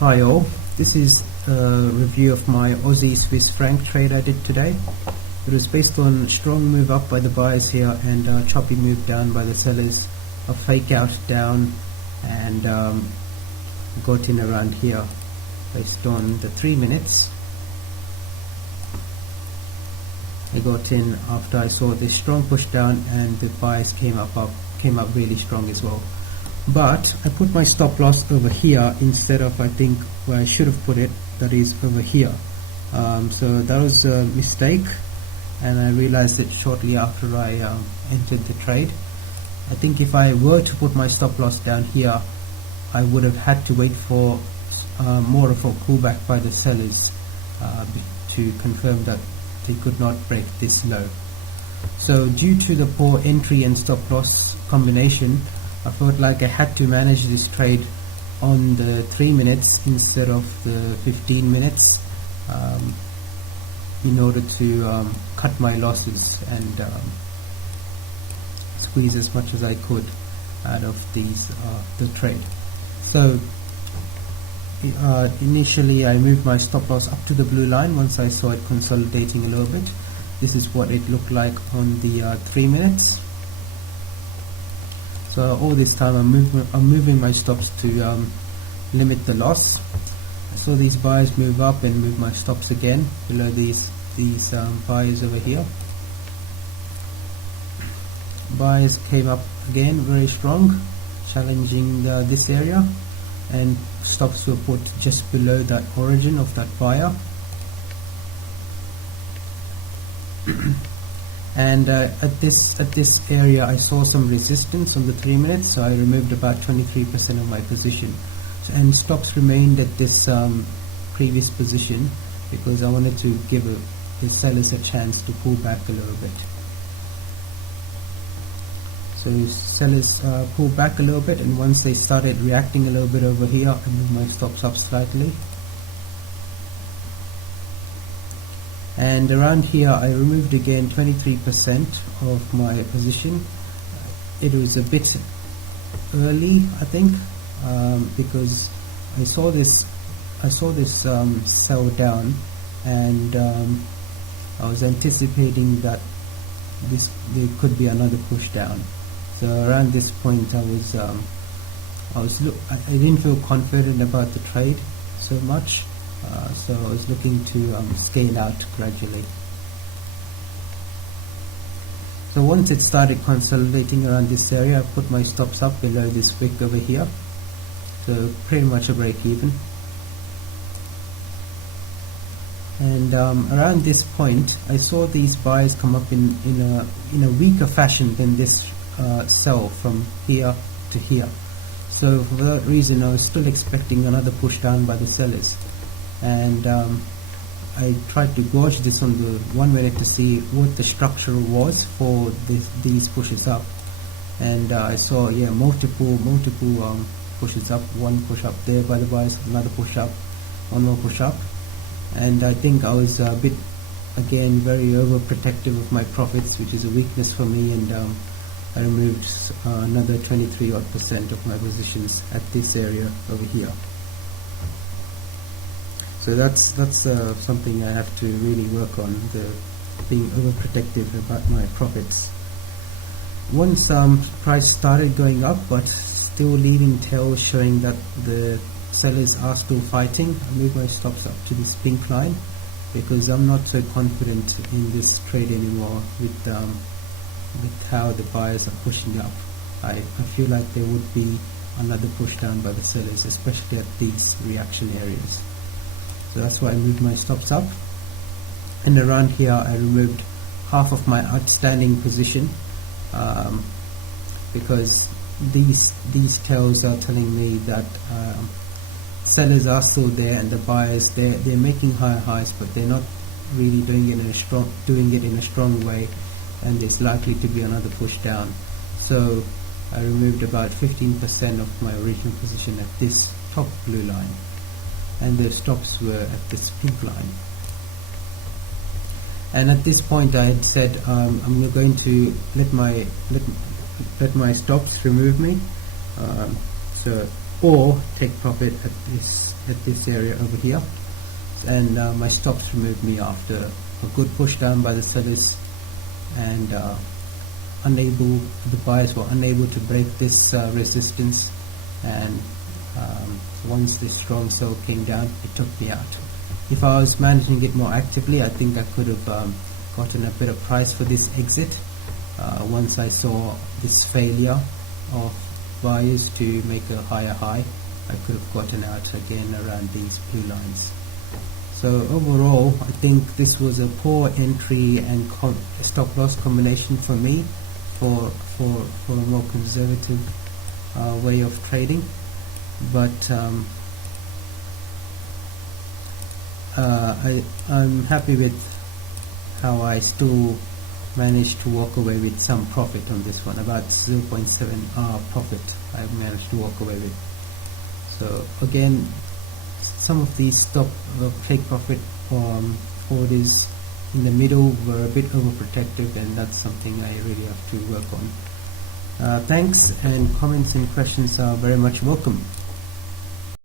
Hi all, this is a review of my Aussie Swiss franc trade I did today. It was based on a strong move up by the buyers here and a choppy move down by the sellers, a fake out down, and got in around here based on the 3 minutes. I got in after I saw this strong push down and the buyers came up really strong as well. But I put my stop loss over here instead of, I think, where I should have put it, that is over here. So that was a mistake, and I realized it shortly after I entered the trade. I think if I were to put my stop loss down here, I would have had to wait for more of a pullback by the sellers to confirm that they could not break this low. So due to the poor entry and stop loss combination, I felt like I had to manage this trade on the 3 minutes instead of the 15 minutes in order to cut my losses and squeeze as much as I could out of the trade. So initially I moved my stop loss up to the blue line once I saw it consolidating a little bit. This is what it looked like on the 3 minutes. So all this time I'm moving my stops to limit the loss. I saw these buyers move up and move my stops again below these buyers over here. Buyers came up again very strong, challenging this area, and stops were put just below that origin of that buyer. And at this area I saw some resistance on the 3 minutes, so I removed about 23% of my position, and stops remained at this previous position because I wanted to give the sellers a chance to pull back a little bit. So sellers pulled back a little bit, and once they started reacting a little bit over here, I moved my stops up slightly. And around here I removed again 23% of my position. It was a bit early, I think, because I saw this sell down, and I was anticipating that there could be another push down. So around this point I didn't feel confident about the trade so much. So I was looking to scale out gradually. So once it started consolidating around this area, I put my stops up below this wick over here. So pretty much a break even. And around this point, I saw these buyers come up in a weaker fashion than this sell from here to here. So for that reason, I was still expecting another push down by the sellers. And I tried to gauge this on the 1 minute to see what the structure was for these pushes up, and I saw multiple pushes up, one push up there by the buyers, another push up, one more push up, and I think I was a bit again very overprotective of my profits, which is a weakness for me, and I removed another 23% of my positions at this area over here. So that's something I have to really work on, being overprotective about my profits. Once price started going up, but still leading tails showing that the sellers are still fighting, I moved my stops up to this pink line because I'm not so confident in this trade anymore with how the buyers are pushing up. I feel like there would be another push down by the sellers, especially at these reaction areas. So that's why I moved my stops up, and around here I removed half of my outstanding position because these tails are telling me that sellers are still there, and the buyers they're making higher highs, but they're not really doing it in a strong way, and there's likely to be another push down. So I removed about 15% of my original position at this top blue line, and the stops were at this pink line. And at this point I had said I'm going to let my stops remove me. So or take profit at this area over here. And my stops removed me after a good push down by the sellers, and the buyers were unable to break this resistance, and once the strong sell came down, it took me out. If I was managing it more actively, I think I could have gotten a better price for this exit. Once I saw this failure of buyers to make a higher high, I could have gotten out again around these blue lines. So overall, I think this was a poor entry and stop loss combination for me for a more conservative way of trading. But I'm happy with how I still managed to walk away with some profit on this one. About 0.7 profit I managed to walk away with. So again, some of these take profit orders in the middle were a bit overprotective, and that's something I really have to work on. Thanks, and comments and questions are very much welcome.